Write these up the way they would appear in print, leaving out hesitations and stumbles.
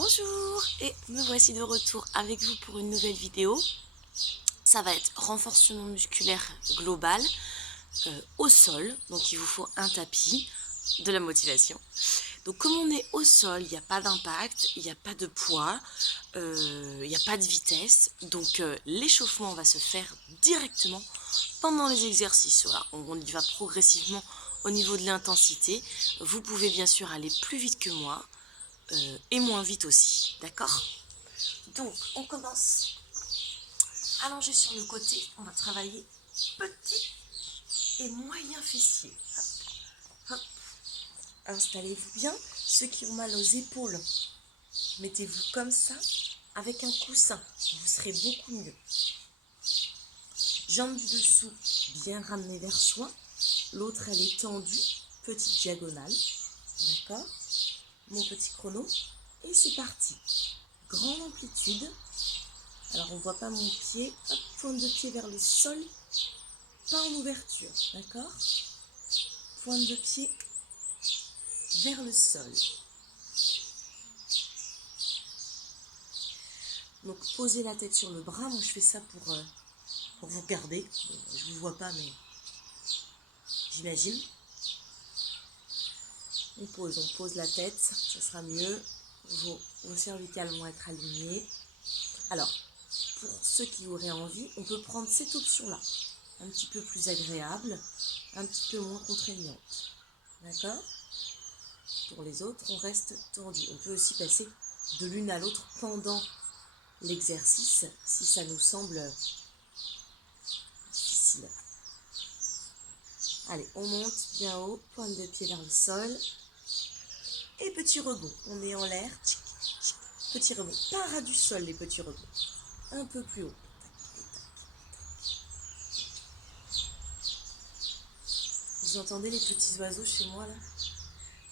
Bonjour et me voici de retour avec vous pour une nouvelle vidéo. Ça va être renforcement musculaire global au sol. Donc il vous faut un tapis, de la motivation. Donc comme on est au sol, il n'y a pas d'impact, il n'y a pas de poids, il n'y a pas de vitesse. Donc l'échauffement va se faire directement pendant les exercices. Voilà, on y va progressivement au niveau de l'intensité. Vous pouvez bien sûr aller plus vite que moi. Et moins vite aussi, d'accord? Donc, on commence allongé sur le côté. On va travailler petit et moyen fessier. Hop, hop. Installez-vous bien. Ceux qui ont mal aux épaules, mettez-vous comme ça, avec un coussin. Vous serez beaucoup mieux. Jambes du dessous bien ramenées vers soi. L'autre, elle est tendue. Petite diagonale. D'accord? Mon petit chrono. Et c'est parti. Grande amplitude. Alors on ne voit pas mon pied, hop, pointe de pied vers le sol, pas en ouverture, d'accord? Pointe de pied vers le sol. Donc posez la tête sur le bras, moi je fais ça pour vous garder. Bon, je ne vous vois pas mais j'imagine. On pose la tête, ça sera mieux. Vos cervicales vont être alignées. Alors, pour ceux qui auraient envie, on peut prendre cette option-là. Un petit peu plus agréable, un petit peu moins contraignante. D'accord? Pour les autres, on reste tendu. On peut aussi passer de l'une à l'autre pendant l'exercice si ça nous semble difficile. Allez, on monte bien haut, pointe de pied vers le sol. Et petit rebond. On est en l'air. Petit rebond. Pas ras du sol, les petits rebonds. Un peu plus haut. Vous entendez les petits oiseaux chez moi là?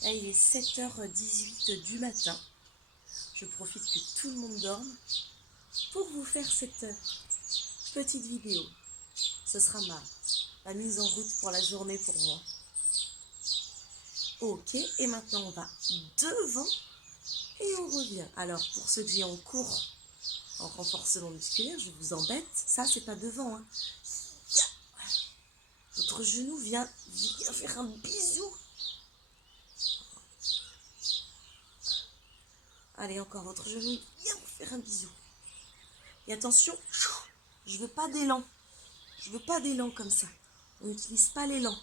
Là, il est 7h18 du matin. Je profite que tout le monde dorme pour vous faire cette petite vidéo. Ce sera ma mise en route pour la journée pour moi. Ok, et maintenant on va devant et on revient. Alors pour ceux que j'ai en cours en renforcement musculaire, je vous embête, ça c'est pas devant. Hein. Votre genou vient faire un bisou. Allez, encore votre genou vient vous faire un bisou. Et attention, je veux pas d'élan. Je veux pas d'élan comme ça. On n'utilise pas l'élan.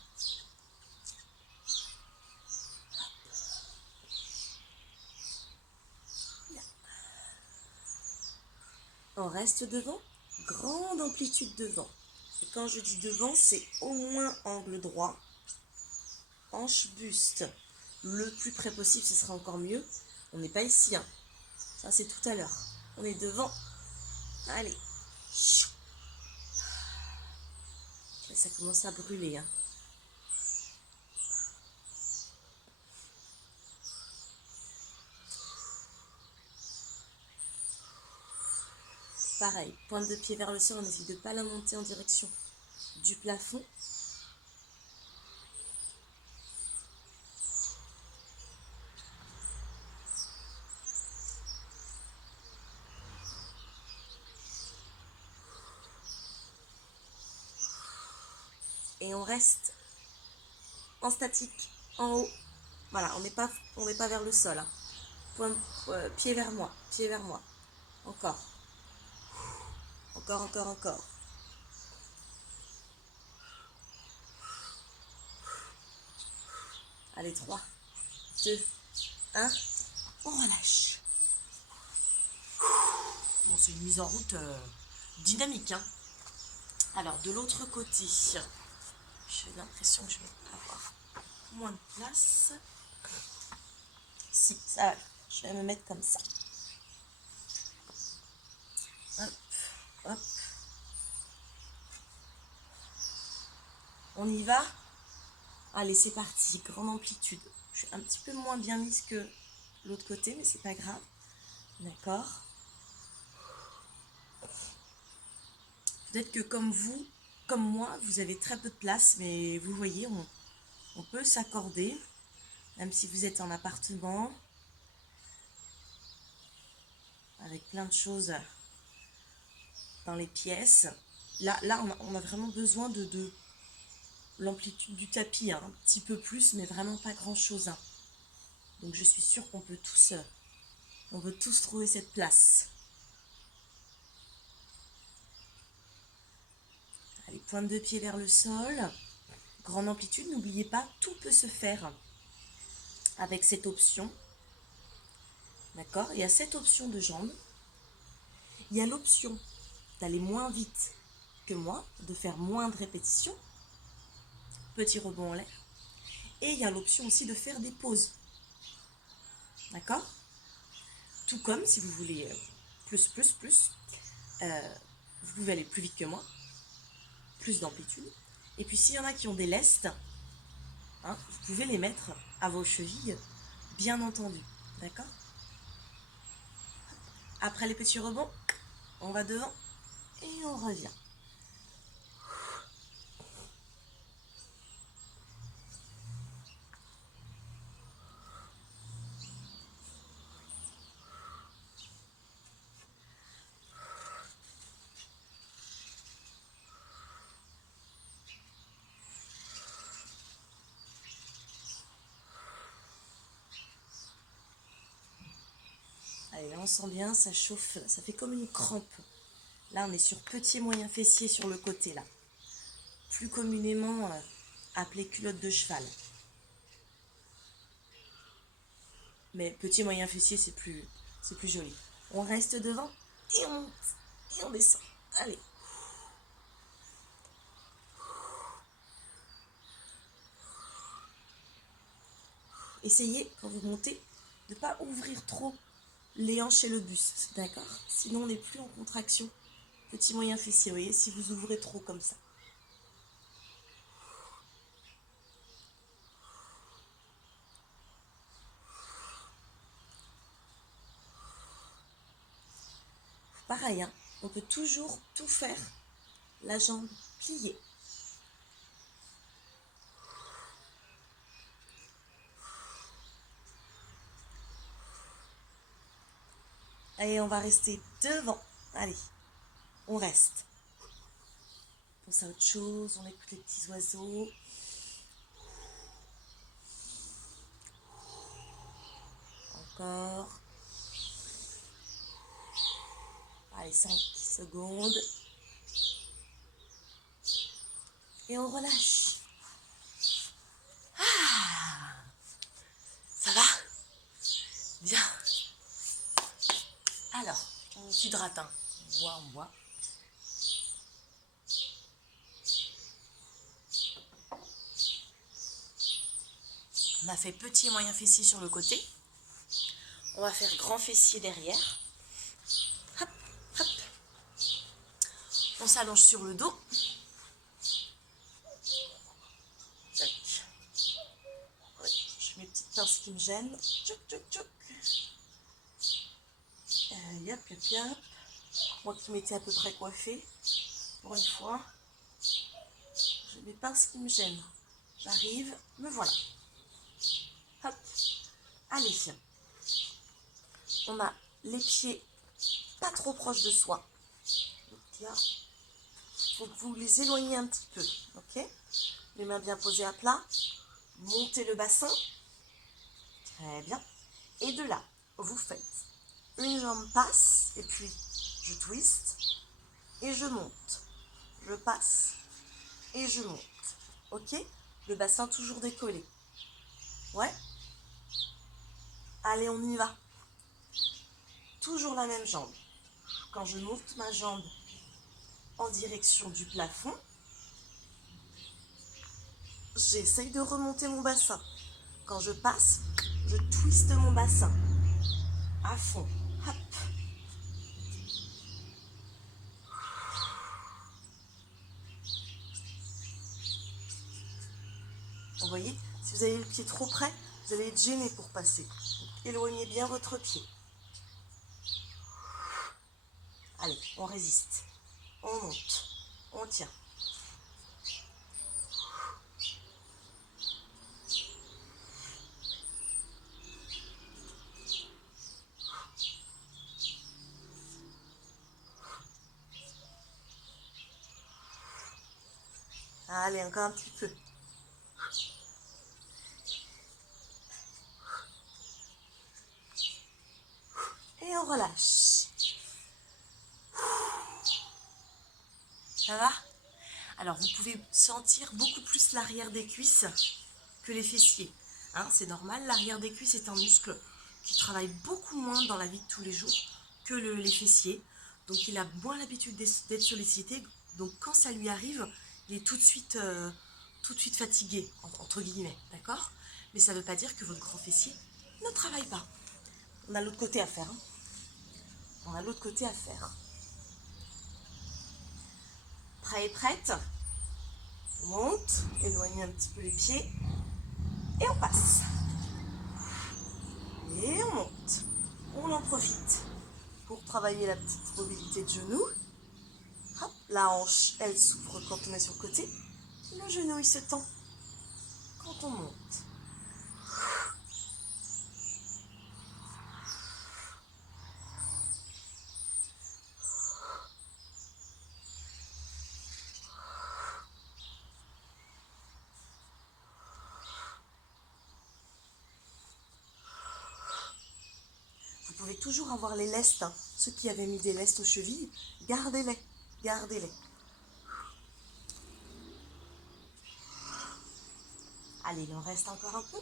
On reste devant, grande amplitude devant. Et quand je dis devant, c'est au moins angle droit, hanche, buste. Le plus près possible, ce sera encore mieux. On n'est pas ici, hein. Ça c'est tout à l'heure. On est devant. Allez. Ça commence à brûler, hein. Pareil, pointe de pied vers le sol, on essaie de ne pas la monter en direction du plafond. Et on reste en statique, en haut. Voilà, on n'est pas vers le sol. Hein. Pied vers moi, pied vers moi. Encore. Encore, encore, encore. Allez, 3, 2, 1. On relâche. Bon, c'est une mise en route dynamique. Hein. Alors, de l'autre côté, j'ai l'impression que je vais avoir moins de place. Si, ça va. Je vais me mettre comme ça. Hop, hop. On y va? Allez, c'est parti. Grande amplitude. Je suis un petit peu moins bien mise que l'autre côté, mais c'est pas grave. D'accord? Peut-être que comme moi, vous avez très peu de place, mais vous voyez, on peut s'accorder, même si vous êtes en appartement. avec plein de choses dans les pièces. Là on a vraiment besoin de l'amplitude du tapis, hein, un petit peu plus, mais vraiment pas grand chose. Hein. Donc je suis sûre qu'on peut tous trouver cette place. Allez, pointe de pied vers le sol. Grande amplitude, n'oubliez pas, tout peut se faire avec cette option. D'accord? Il y a cette option de jambes. Il y a l'option d'aller moins vite que moi, de faire moins de répétitions. Petit rebond en l'air. Et il y a l'option aussi de faire des pauses. D'accord? Tout comme si vous voulez plus, vous pouvez aller plus vite que moi, plus d'amplitude. Et puis s'il y en a qui ont des lestes, hein, vous pouvez les mettre à vos chevilles, bien entendu. D'accord? Après les petits rebonds, on va devant et on revient. Allez, là on sent bien, ça chauffe, ça fait comme une crampe. Là on est sur petit et moyen fessier sur le côté là. Plus communément appelé culotte de cheval. Mais petit et moyen fessier c'est plus joli. On reste devant et on monte et on descend. Allez. Essayez quand vous montez de ne pas ouvrir trop les hanches et le buste, d'accord? Sinon on n'est plus en contraction. Petit moyen fessier, vous voyez, si vous ouvrez trop comme ça. Pareil, hein, on peut toujours tout faire. La jambe pliée. Allez, on va rester devant. Allez, on reste. On pense à autre chose, on écoute les petits oiseaux. Encore. Allez, 5 secondes. Et on relâche. Ah, ça va? Bien. Alors, on s'hydrate. Hein. On boit. On a fait petit et moyen fessier sur le côté. On va faire grand fessier derrière. Hop, hop. On s'allonge sur le dos. Tac. Ouais, je mets mes petites pinces qui me gênent. Tchouk, tchouk, tchouk. Yop, yop, yop. Moi qui m'étais à peu près coiffée, pour une fois, j'ai mes pinces qui me gênent. J'arrive, me voilà. Hop. Allez, on a les pieds pas trop proches de soi. Donc là, il faut que vous les éloignez un petit peu. Ok? Les mains bien posées à plat. Montez le bassin. Très bien. Et de là, vous faites une jambe passe et puis je twist et je monte. Je passe et je monte. Ok? Le bassin toujours décollé. Ouais? Allez, on y va. Toujours la même jambe. Quand je monte ma jambe en direction du plafond, j'essaye de remonter mon bassin. Quand je passe, je twiste mon bassin à fond. Hop. Vous voyez, si vous avez le pied trop près, vous allez être gêné pour passer. Donc, éloignez bien votre pied. Allez, on résiste. On monte. On tient. Allez, encore un petit peu. Et on relâche. Ça va? Alors, vous pouvez sentir beaucoup plus l'arrière des cuisses que les fessiers. Hein, c'est normal, l'arrière des cuisses est un muscle qui travaille beaucoup moins dans la vie de tous les jours que les fessiers. Donc, il a moins l'habitude d'être sollicité. Donc, quand ça lui arrive, il est tout de suite fatigué, entre guillemets, d'accord? Mais ça ne veut pas dire que votre grand fessier ne travaille pas. On a l'autre côté à faire. Hein. On a l'autre côté à faire. Prêt et prête? On monte, éloignez un petit peu les pieds et on passe. Et on monte. On en profite pour travailler la petite mobilité de genou. Hop, la hanche, elle s'ouvre quand on est sur le côté. Le genou, il se tend quand on monte. Vous pouvez toujours avoir les lestes. Hein. Ceux qui avaient mis des lestes aux chevilles, gardez-les. Gardez-les. Allez, il en reste encore un peu.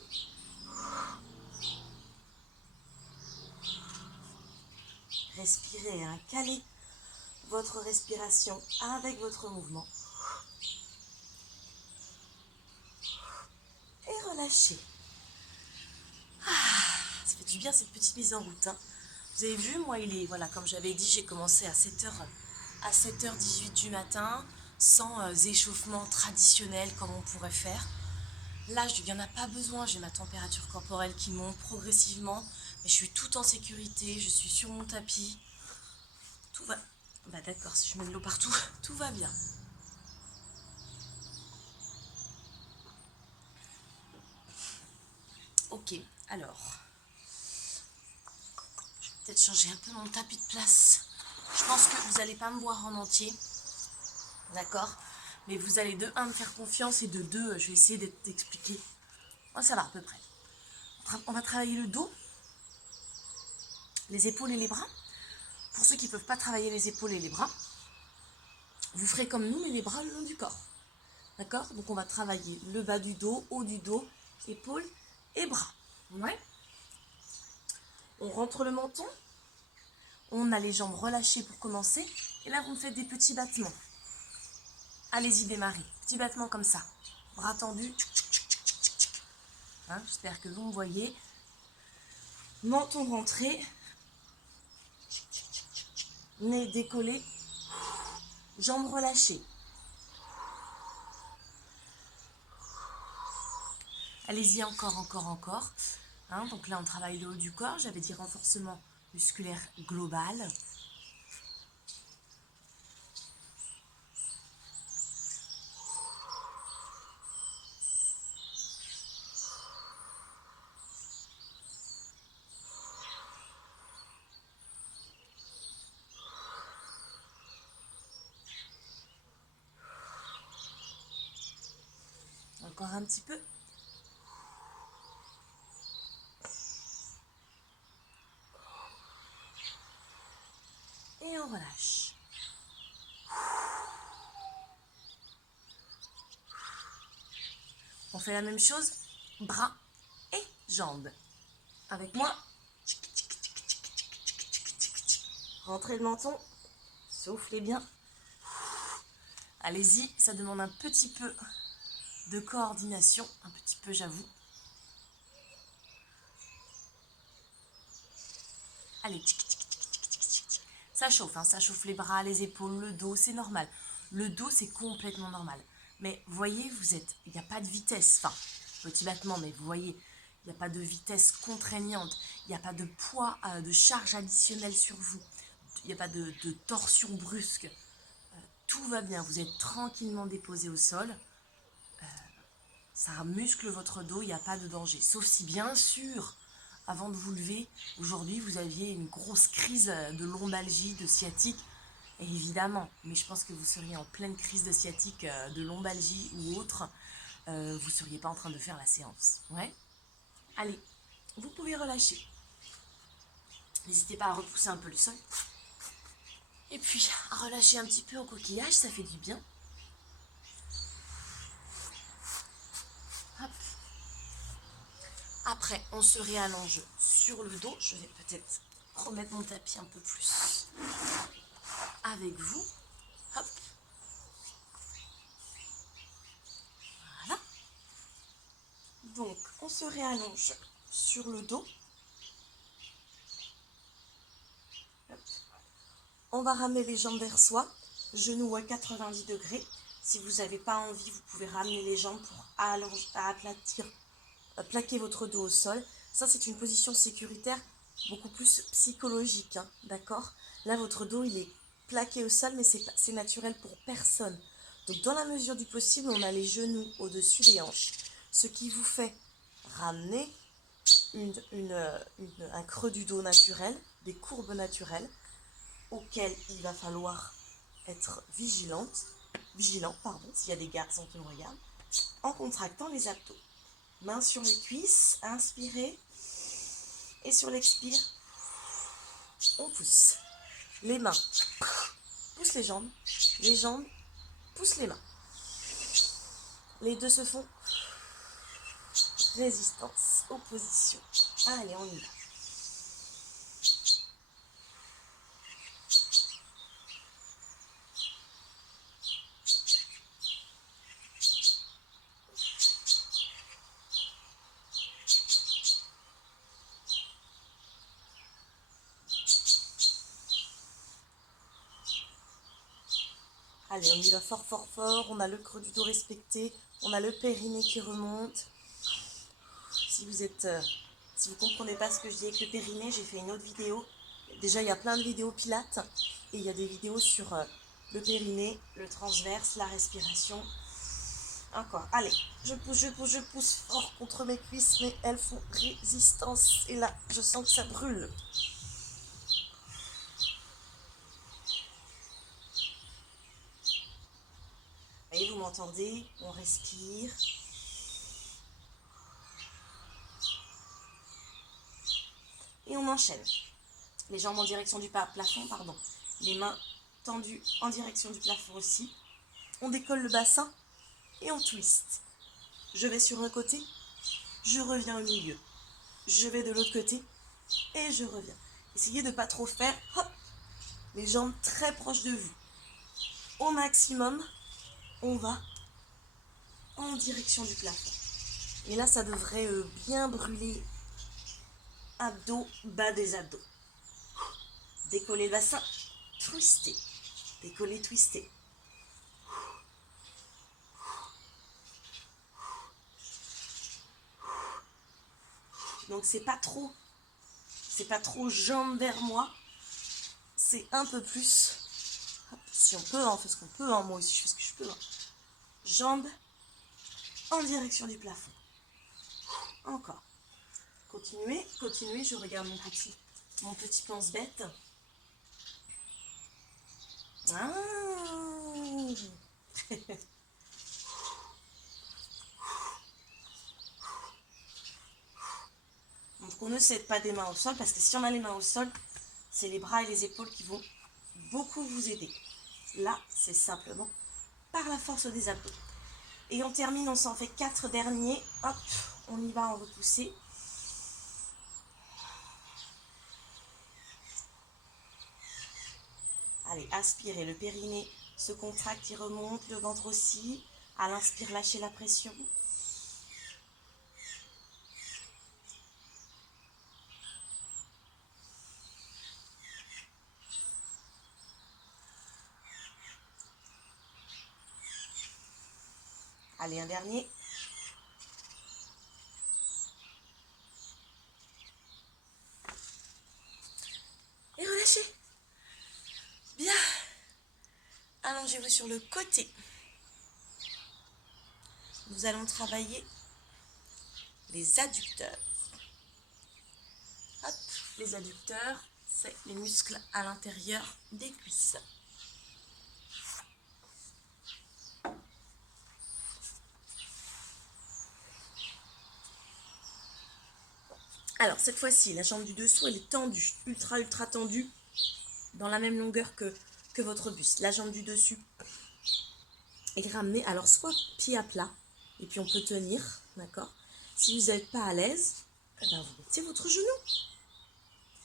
Respirez, hein. Calez votre respiration avec votre mouvement. Et relâchez. Ça fait du bien cette petite mise en route. Hein. Vous avez vu, moi, voilà, comme j'avais dit, j'ai commencé à 7h18 du matin, sans échauffement traditionnel comme on pourrait faire. Là, il n'y en a pas besoin, j'ai ma température corporelle qui monte progressivement, mais je suis tout en sécurité, je suis sur mon tapis. Tout va... Bah d'accord, si je mets de l'eau partout, tout va bien. Ok, alors... Je vais peut-être changer un peu mon tapis de place. Je pense que vous n'allez pas me voir en entier. D'accord? Mais vous allez de 1 me faire confiance et de 2, je vais essayer d'expliquer. Moi, ça va à peu près. On va travailler le dos, les épaules et les bras. Pour ceux qui ne peuvent pas travailler les épaules et les bras, vous ferez comme nous, mais les bras le long du corps. D'accord? Donc on va travailler le bas du dos, haut du dos, épaules et bras. Ouais. On rentre le menton. On a les jambes relâchées pour commencer. Et là, vous me faites des petits battements. Allez-y, démarrez. Petits battements comme ça. Bras tendus. Hein, j'espère que vous me voyez. Menton rentré. Nez décollé. Jambes relâchées. Allez-y, encore. Hein, donc là, on travaille le haut du corps. J'avais dit renforcement musculaire global. Encore un petit peu. Et on relâche. On fait la même chose, bras et jambes. Avec moi. Rentrez le menton. Soufflez bien. Allez-y, ça demande un petit peu de coordination. Un petit peu, j'avoue. Allez, ça chauffe, hein, ça chauffe les bras, les épaules, le dos, c'est normal. Le dos, c'est complètement normal. Mais voyez, il n'y a pas de vitesse, enfin, petit battement, mais vous voyez, il n'y a pas de vitesse contraignante, il n'y a pas de poids, de charge additionnelle sur vous, il n'y a pas de torsion brusque. Tout va bien, vous êtes tranquillement déposé au sol. Ça muscle votre dos, il n'y a pas de danger. Sauf si, bien sûr, avant de vous lever, aujourd'hui, vous aviez une grosse crise de lombalgie, de sciatique. évidemment, mais je pense que vous seriez en pleine crise de sciatique, de lombalgie ou autre, vous ne seriez pas en train de faire la séance. Ouais. Allez, vous pouvez relâcher. N'hésitez pas à repousser un peu le sol. Et puis, à relâcher un petit peu au coquillage, ça fait du bien. Hop. Après, on se réallonge sur le dos. Je vais peut-être remettre mon tapis un peu plus avec vous. Hop. Voilà. Donc, on se réallonge sur le dos. Hop. On va ramener les jambes vers soi, genoux à 90 degrés. Si vous n'avez pas envie, vous pouvez ramener les jambes pour aplatir, plaquer votre dos au sol. Ça, c'est une position sécuritaire beaucoup plus psychologique, hein, d'accord? Là, votre dos, il est plaqué au sol, mais c'est naturel pour personne. Donc, dans la mesure du possible, on a les genoux au-dessus des hanches, ce qui vous fait ramener un creux du dos naturel, des courbes naturelles, auxquelles il va falloir être vigilant, s'il y a des garçons qui me regardent, en contractant les abdos. Mains sur les cuisses, inspirez, et sur l'expire, on pousse. Les mains poussent les jambes poussent les mains. Les deux se font résistance, opposition. Allez, on y va. Allez, on y va fort, fort, fort. On a le creux du dos respecté. On a le périnée qui remonte. Si vous comprenez pas ce que je dis avec le périnée, j'ai fait une autre vidéo. Déjà, il y a plein de vidéos pilates. Et il y a des vidéos sur le périnée, le transverse, la respiration. Encore. Allez, je pousse fort contre mes cuisses, mais elles font résistance. Et là, je sens que ça brûle. Et vous m'entendez, on respire. Et on enchaîne. Les jambes en direction du plafond, pardon. Les mains tendues en direction du plafond aussi. On décolle le bassin et on twist. Je vais sur un côté, je reviens au milieu. Je vais de l'autre côté et je reviens. Essayez de ne pas trop faire hop, les jambes très proches de vous. Au maximum, on va en direction du plafond. Et là, ça devrait bien brûler abdos, bas des abdos. Décoller le bassin, twister. Décoller, twister. Donc c'est pas trop jambes vers moi, c'est un peu plus, si on peut, on fait ce qu'on peut, moi aussi je fais ce que je peux, jambes en direction du plafond. Encore. Continuez, je regarde mon petit pense-bête. Ah. Donc on ne cède pas des mains au sol, parce que si on a les mains au sol, c'est les bras et les épaules qui vont beaucoup vous aider. Là, c'est simplement par la force des abdos. Et on termine, on s'en fait 4 derniers. Hop, on y va, on va pousser. Allez, aspirez, le périnée se contracte, il remonte, le ventre aussi. À l'inspire, lâchez la pression. Allez, un dernier. Et relâchez. Bien. Allongez-vous sur le côté. Nous allons travailler les adducteurs. Hop, les adducteurs, c'est les muscles à l'intérieur des cuisses. Alors, cette fois-ci, la jambe du dessous, elle est tendue, ultra tendue, dans la même longueur que votre buste. La jambe du dessus est ramenée, alors soit pied à plat, et puis on peut tenir, d'accord? Si vous n'êtes pas à l'aise, eh ben vous mettez votre genou.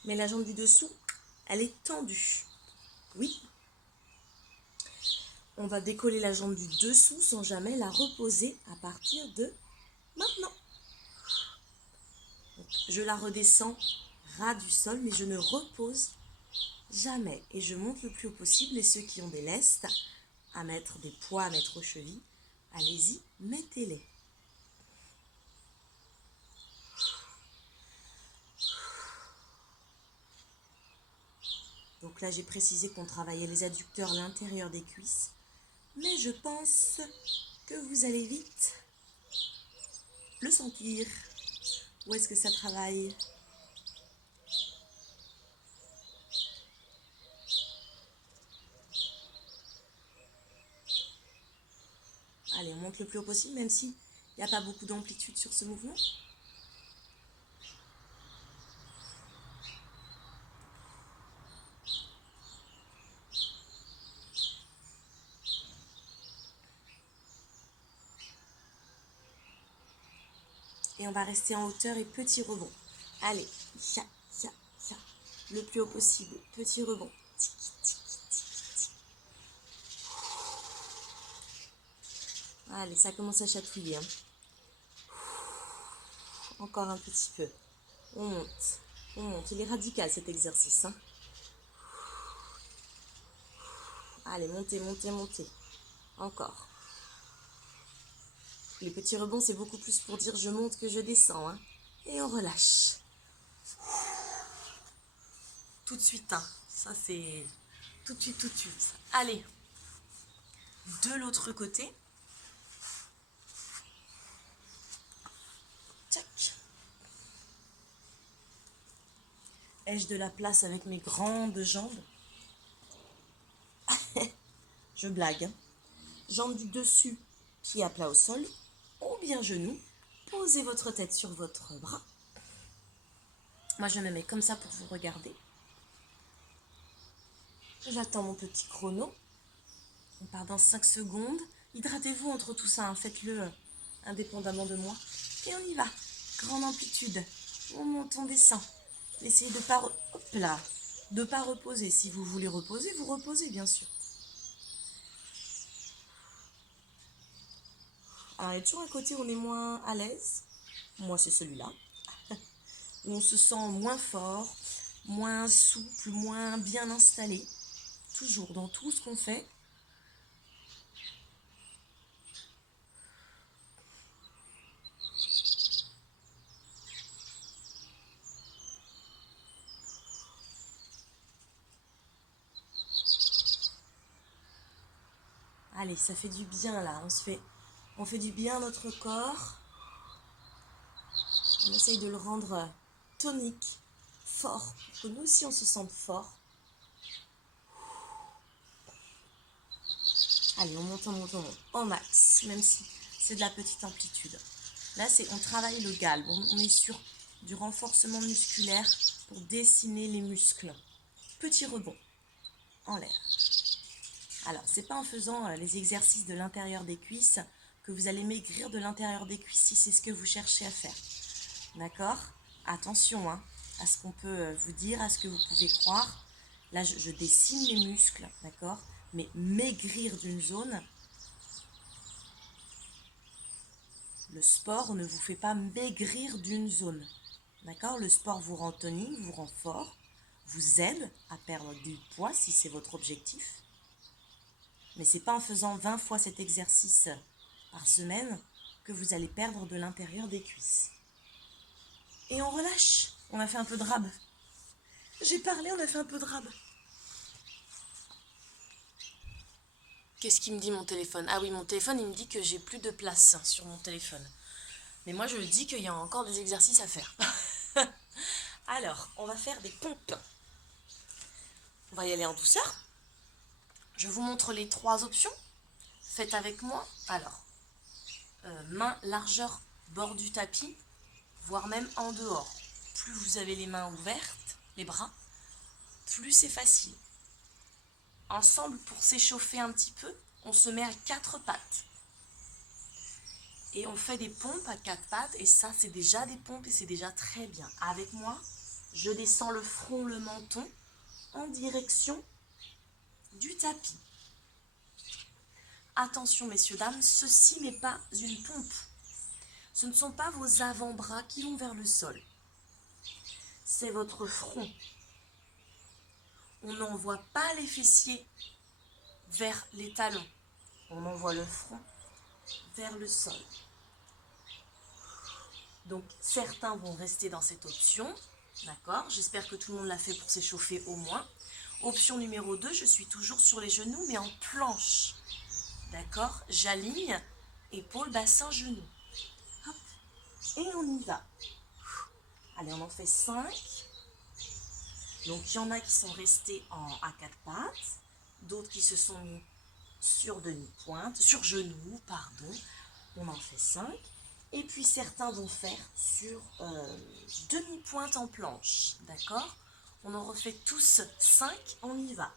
Mais la jambe du dessous, elle est tendue. Oui. On va décoller la jambe du dessous sans jamais la reposer à partir de maintenant. Donc, je la redescends ras du sol, mais je ne repose jamais. Et je monte le plus haut possible. Et ceux qui ont des lestes à mettre, des poids à mettre aux chevilles, allez-y, mettez-les. Donc là, j'ai précisé qu'on travaillait les adducteurs, l'intérieur des cuisses. Mais je pense que vous allez vite le sentir. Où est-ce que ça travaille? Allez, on monte le plus haut possible, même s'il n'y a pas beaucoup d'amplitude sur ce mouvement. Et on va rester en hauteur et petit rebond. Allez, ça. Le plus haut possible, petit rebond. Allez, ça commence à chatouiller. Hein. Encore un petit peu. On monte. Il est radical cet exercice. Hein. Allez, montez. Encore. Les petits rebonds, c'est beaucoup plus pour dire je monte que je descends. Hein. Et on relâche. Tout de suite. Hein. Ça, c'est tout de suite. Allez. De l'autre côté. Tac. Ai-je de la place avec mes grandes jambes? Je blague. Hein. Jambes du dessus, pied à plat au sol, ou bien genou. Posez votre tête sur votre bras. Moi, je me mets comme ça pour vous regarder. J'attends mon petit chrono. On part dans 5 secondes. Hydratez-vous entre tout ça. Hein. Faites-le indépendamment de moi. Et on y va. Grande amplitude. On monte, on descend. Essayez de pas... Hop là. De pas reposer. Si vous voulez reposer, vous reposez, bien sûr. Alors, il y a toujours un côté où on est moins à l'aise. Moi, c'est celui-là. Où on se sent moins fort, moins souple, moins bien installé. Toujours, dans tout ce qu'on fait. Allez, ça fait du bien là. On fait du bien à notre corps. On essaye de le rendre tonique, fort, pour que nous aussi on se sente fort. Allez, on monte en max, même si c'est de la petite amplitude. Là, on travaille le galbe. On est sur du renforcement musculaire pour dessiner les muscles. Petit rebond en l'air. Alors, c'est pas en faisant les exercices de l'intérieur des cuisses que vous allez maigrir de l'intérieur des cuisses si c'est ce que vous cherchez à faire. D'accord? Attention hein, à ce qu'on peut vous dire, à ce que vous pouvez croire. Là, je dessine les muscles, d'accord? Mais maigrir d'une zone, le sport ne vous fait pas maigrir d'une zone. D'accord? Le sport vous rend tonique, vous rend fort, vous aide à perdre du poids si c'est votre objectif. Mais ce n'est pas en faisant 20 fois cet exercice par semaine que vous allez perdre de l'intérieur des cuisses. Et on relâche. On a fait un peu de rab. J'ai parlé, on a fait un peu de rab. Qu'est-ce qu'il me dit mon téléphone? Ah oui, mon téléphone, il me dit que j'ai plus de place sur mon téléphone. Mais moi, je dis qu'il y a encore des exercices à faire. Alors, on va faire des pompes. On va y aller en douceur. Je vous montre les 3 options. Faites avec moi. Alors, main largeur bord du tapis, voire même en dehors. plus vous avez les mains ouvertes, les bras, plus c'est facile. Ensemble, pour s'échauffer un petit peu, on se met à 4 pattes. Et on fait des pompes à 4 pattes, et ça, c'est déjà des pompes, et c'est déjà très bien. Avec moi, je descends le front, le menton, en direction du tapis. Attention, messieurs, dames, ceci n'est pas une pompe. Ce ne sont pas vos avant-bras qui vont vers le sol. C'est votre front. On n'envoie pas les fessiers vers les talons. On envoie le front vers le sol. Donc, certains vont rester dans cette option. D'accord? J'espère que tout le monde l'a fait pour s'échauffer au moins. Option numéro 2, je suis toujours sur les genoux, mais en planche. D'accord? J'aligne épaules, bassin, genoux. Hop. Et on y va. Allez, on en fait 5. Donc, il y en a qui sont restés à 4 pattes. D'autres qui se sont mis sur demi-pointe, sur genoux, pardon. On en fait 5. Et puis certains vont faire sur demi-pointe en planche, d'accord? On en refait tous 5, on y va.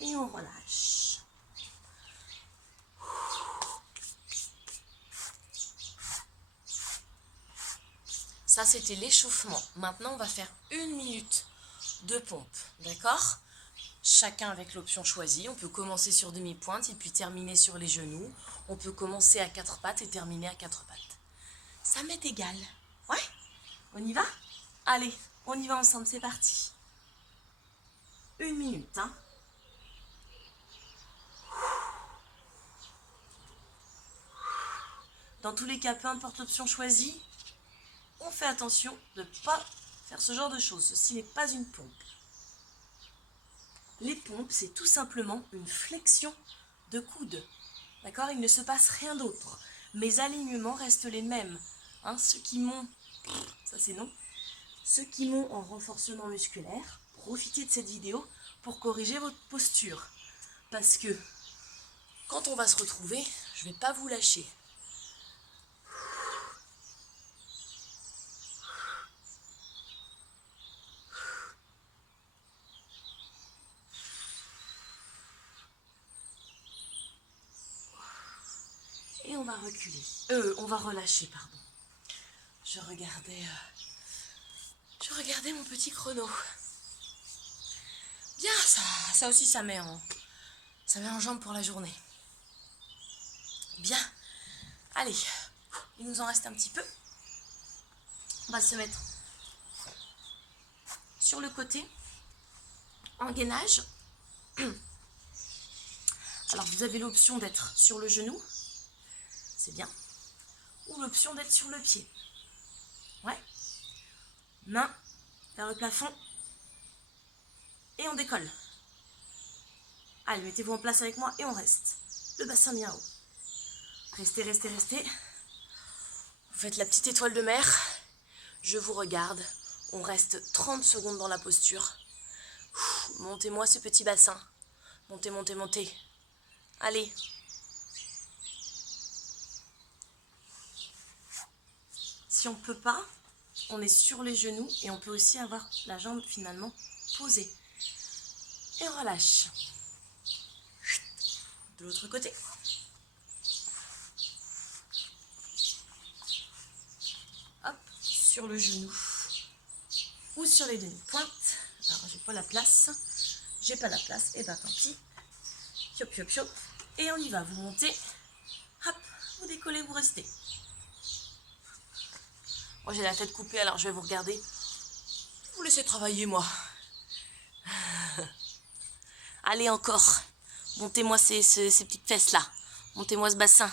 Et on relâche. Ça, c'était l'échauffement. Maintenant, on va faire 1 minute de pompe, d'accord? Chacun avec l'option choisie. On peut commencer sur demi-pointe et puis terminer sur les genoux. On peut commencer à 4 pattes et terminer à 4 pattes. Ça m'est égal. Ouais? On y va? Allez, on y va ensemble, c'est parti. 1 minute, hein? Dans tous les cas, peu importe l'option choisie, on fait attention de ne pas faire ce genre de choses. Ceci n'est pas une pompe. Les pompes, c'est tout simplement une flexion de coude. D'accord? Il ne se passe rien d'autre. Mes alignements restent les mêmes. Hein, ceux qui m'ont... Ça, c'est non. Ceux qui m'ont en renforcement musculaire, profitez de cette vidéo pour corriger votre posture. Parce que quand on va se retrouver, je ne vais pas vous lâcher. Et on va reculer. On va relâcher, pardon. Je regardais mon petit chrono. Bien, ça aussi, ça met en jambe pour la journée. Bien. Allez, il nous en reste un petit peu. On va se mettre sur le côté, en gainage. Alors, vous avez l'option d'être sur le genou. C'est bien. Ou l'option d'être sur le pied. Ouais. Main vers le plafond. Et on décolle. Allez, mettez-vous en place avec moi et on reste. Le bassin bien haut. Restez, restez, restez. Vous faites la petite étoile de mer. Je vous regarde. On reste 30 secondes dans la posture. Montez-moi ce petit bassin. Montez, montez, montez. Allez. Si on ne peut pas, on est sur les genoux et on peut aussi avoir la jambe finalement posée. Et on relâche. De l'autre côté. Hop, sur le genou. Ou sur les demi-pointes. Alors, j'ai pas la place. J'ai pas la place. Et ben tant pis. Piop, piop, piop. Et on y va. Vous montez. Hop, vous décollez, vous restez. Moi, j'ai la tête coupée, alors je vais vous regarder. Vous laissez travailler, moi. Allez, encore. Montez-moi ces petites fesses-là. Montez-moi ce bassin.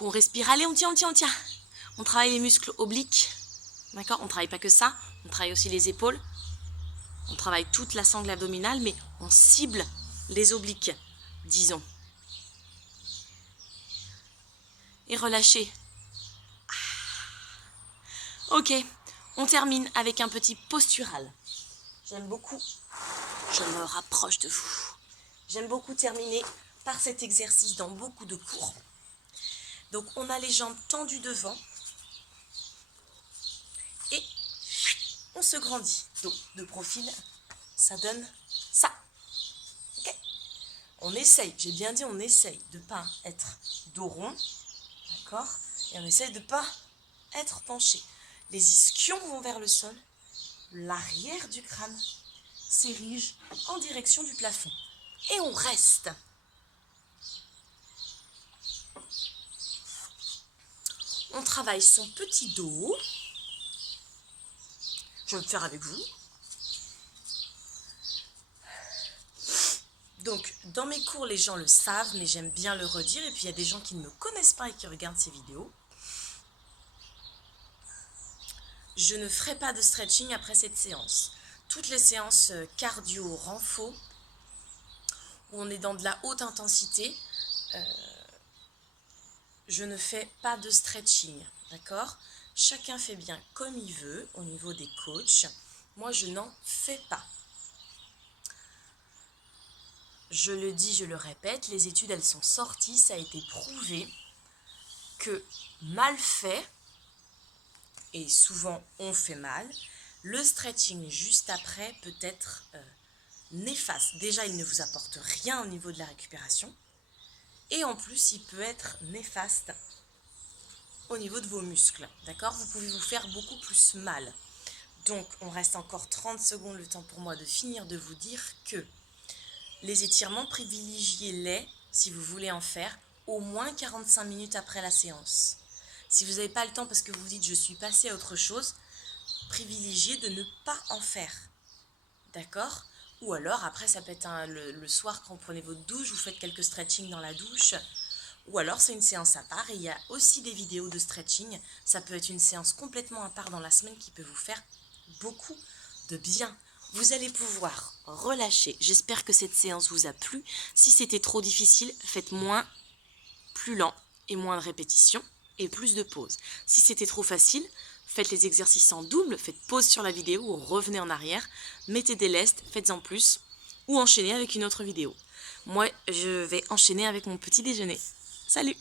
On respire. Allez, on tient, on tient, on tient. On travaille les muscles obliques. D'accord? On ne travaille pas que ça. On travaille aussi les épaules. On travaille toute la sangle abdominale, mais on cible les obliques, disons. Et relâchez. Ok, On termine avec un petit postural. J'aime beaucoup, je me rapproche de vous. J'aime beaucoup terminer par cet exercice dans beaucoup de cours. Donc on a les jambes tendues devant et on se grandit. Donc de profil, ça donne ça. Ok? On essaye, j'ai bien dit on essaye de ne pas être dos rond, d'accord? Et on essaye de ne pas être penché. Les ischions vont vers le sol, l'arrière du crâne s'érige en direction du plafond. Et on reste. On travaille son petit dos. Je vais le faire avec vous. Donc, dans mes cours, les gens le savent, mais j'aime bien le redire. Et puis, il y a des gens qui ne me connaissent pas et qui regardent ces vidéos. Je ne ferai pas de stretching après cette séance. Toutes les séances cardio renfo, où on est dans de la haute intensité, je ne fais pas de stretching, d'accord? Chacun fait bien comme il veut au niveau des coachs. Moi, je n'en fais pas. Je le dis, je le répète, les études, elles sont sorties, ça a été prouvé que mal fait, et souvent on fait mal, le stretching juste après peut être néfaste. Déjà, il ne vous apporte rien au niveau de la récupération, et en plus, il peut être néfaste au niveau de vos muscles, d'accord? Vous pouvez vous faire beaucoup plus mal. Donc, on reste encore 30 secondes, le temps pour moi de finir de vous dire que les étirements, privilégiez-les, si vous voulez en faire, au moins 45 minutes après la séance. Si vous n'avez pas le temps parce que vous vous dites « je suis passé à autre chose », privilégiez de ne pas en faire. D'accord? Ou alors, après, ça peut être le soir quand vous prenez votre douche, vous faites quelques stretching dans la douche. Ou alors, c'est une séance à part. Et il y a aussi des vidéos de stretching. Ça peut être une séance complètement à part dans la semaine qui peut vous faire beaucoup de bien. Vous allez pouvoir relâcher. J'espère que cette séance vous a plu. Si c'était trop difficile, faites moins, plus lent et moins de répétitions et plus de pauses. Si c'était trop facile, faites les exercices en double, faites pause sur la vidéo ou revenez en arrière, mettez des lestes, faites-en plus ou enchaînez avec une autre vidéo. Moi, je vais enchaîner avec mon petit déjeuner. Salut!